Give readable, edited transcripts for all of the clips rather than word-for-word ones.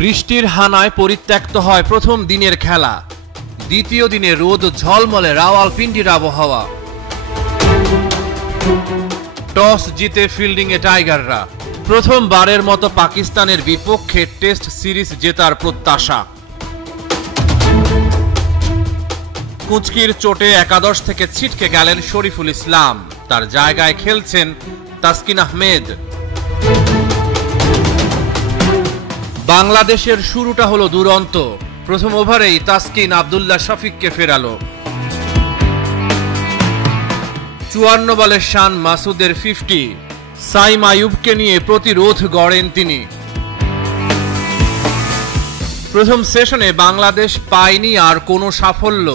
বৃষ্টির হানায় পরিত্যক্ত হয় প্রথম দিনের খেলা। দ্বিতীয় দিনে রোদ ঝলমলে রাওয়ালপিন্ডির আবহাওয়া। টস জিতে ফিল্ডিংয়ে টাইগাররা। প্রথমবারের মতো পাকিস্তানের বিপক্ষে টেস্ট সিরিজ জেতার প্রত্যাশা। কুঁচকির চোটে একাদশ থেকে ছিটকে গেলেন শরীফুল ইসলাম, তার জায়গায় খেলছেন তাসকিন আহমেদ। বাংলাদেশের শুরুটা হলো দুরন্ত। প্রথম ওভারেই তাসকিন আব্দুল্লাহ শফিককে ফেরালো। 54 বলে শান মাসুদের 50। সাইম আইয়ুবকে নিয়ে প্রতিরোধ গড়েন তিনি। প্রথম সেশনে বাংলাদেশ পায়নি আর কোনো সাফল্য।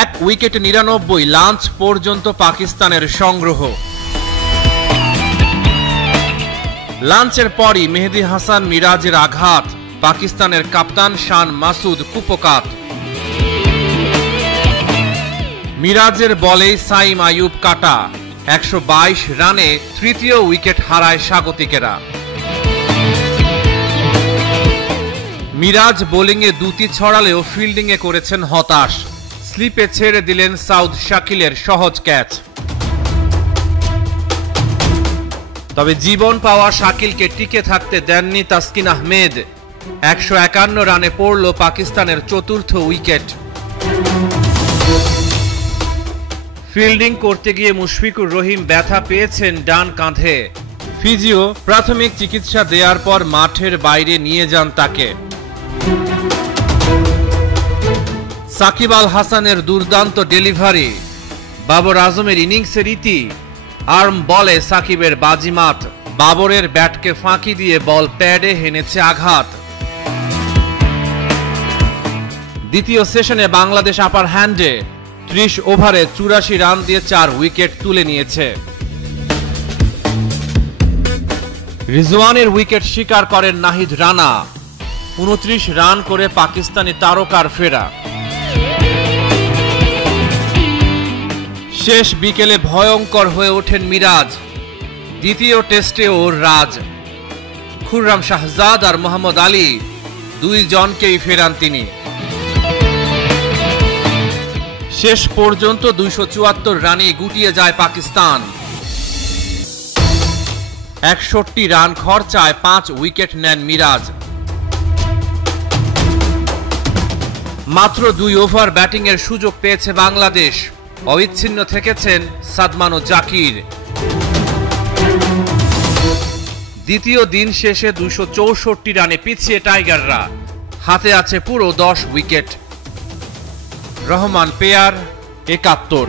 1 উইকেটে 99, লাঞ্চ পর্যন্ত পাকিস্তানের সংগ্রহ। লাঞ্চের পরই মেহেদী হাসান মিরাজের আঘাত, পাকিস্তানের কাপ্তান শান মাসুদ কুপকাত। মিরাজের বলেই সাইম আইয়ুব কাটা। 122 রানে তৃতীয় উইকেট হারায় স্বাগতিকেরা। মিরাজ বোলিংয়ে দুটি ছড়ালেও ফিল্ডিংয়ে করেছেন হতাশ। স্লিপে ছেড়ে দিলেন সাউদ শাকিলের সহজ ক্যাচ। তবে জীবন পাওয়া শাকিলকে টিকে থাকতে দেননি তাসকিন আহমেদ। 151 রানে পড়ল পাকিস্তানের চতুর্থ উইকেট। ফিল্ডিং করতে গিয়ে মুশফিকুর রহিম ব্যথা পেয়েছেন ডান কাঁধে। ফিজিও প্রাথমিক চিকিৎসা দেওয়ার পর মাঠের বাইরে নিয়ে যান তাকে। সাকিব আল হাসানের দুর্দান্ত ডেলিভারি, বাবর আজমের ইনিংসের ইতি। আর্ম বলে সাকিবের বাজিমাত, বাবরের ব্যাটকে ফাঁকি দিয়ে বল প্যাডে হেনেছে আঘাত। দ্বিতীয় সেশনে বাংলাদেশ আপার হ্যান্ডে 30 ওভারে 84 রান দিয়ে 4 উইকেট তুলে নিয়েছে। রিজওয়ানের উইকেট শিকার করেন নাহিদ রানা। 29 রান করে পাকিস্তানি তারকার ফেরা। শেষ বিকেলে ভয়ঙ্কর হয়ে ওঠেন মিরাজ। দ্বিতীয় টেস্টে ওর রাজ। খুররাম শাহজাদ আর মোহাম্মদ আলী দুইজনকেই ফেরান তিনি। শেষ পর্যন্ত 274 রানে গুটিয়ে যায় পাকিস্তান। 61 রান খরচায় 5 উইকেট নেন মিরাজ। মাত্র 2 ওভার ব্যাটিংয়ের সুযোগ পেয়েছে বাংলাদেশ। অবিচ্ছিন্ন থেকেছেন সাদমান ও জাকির। দ্বিতীয় দিন শেষে 264 রানে পিছিয়ে টাইগাররা। হাতে আছে পুরো 10 উইকেট। রহমান পেয়ার 71।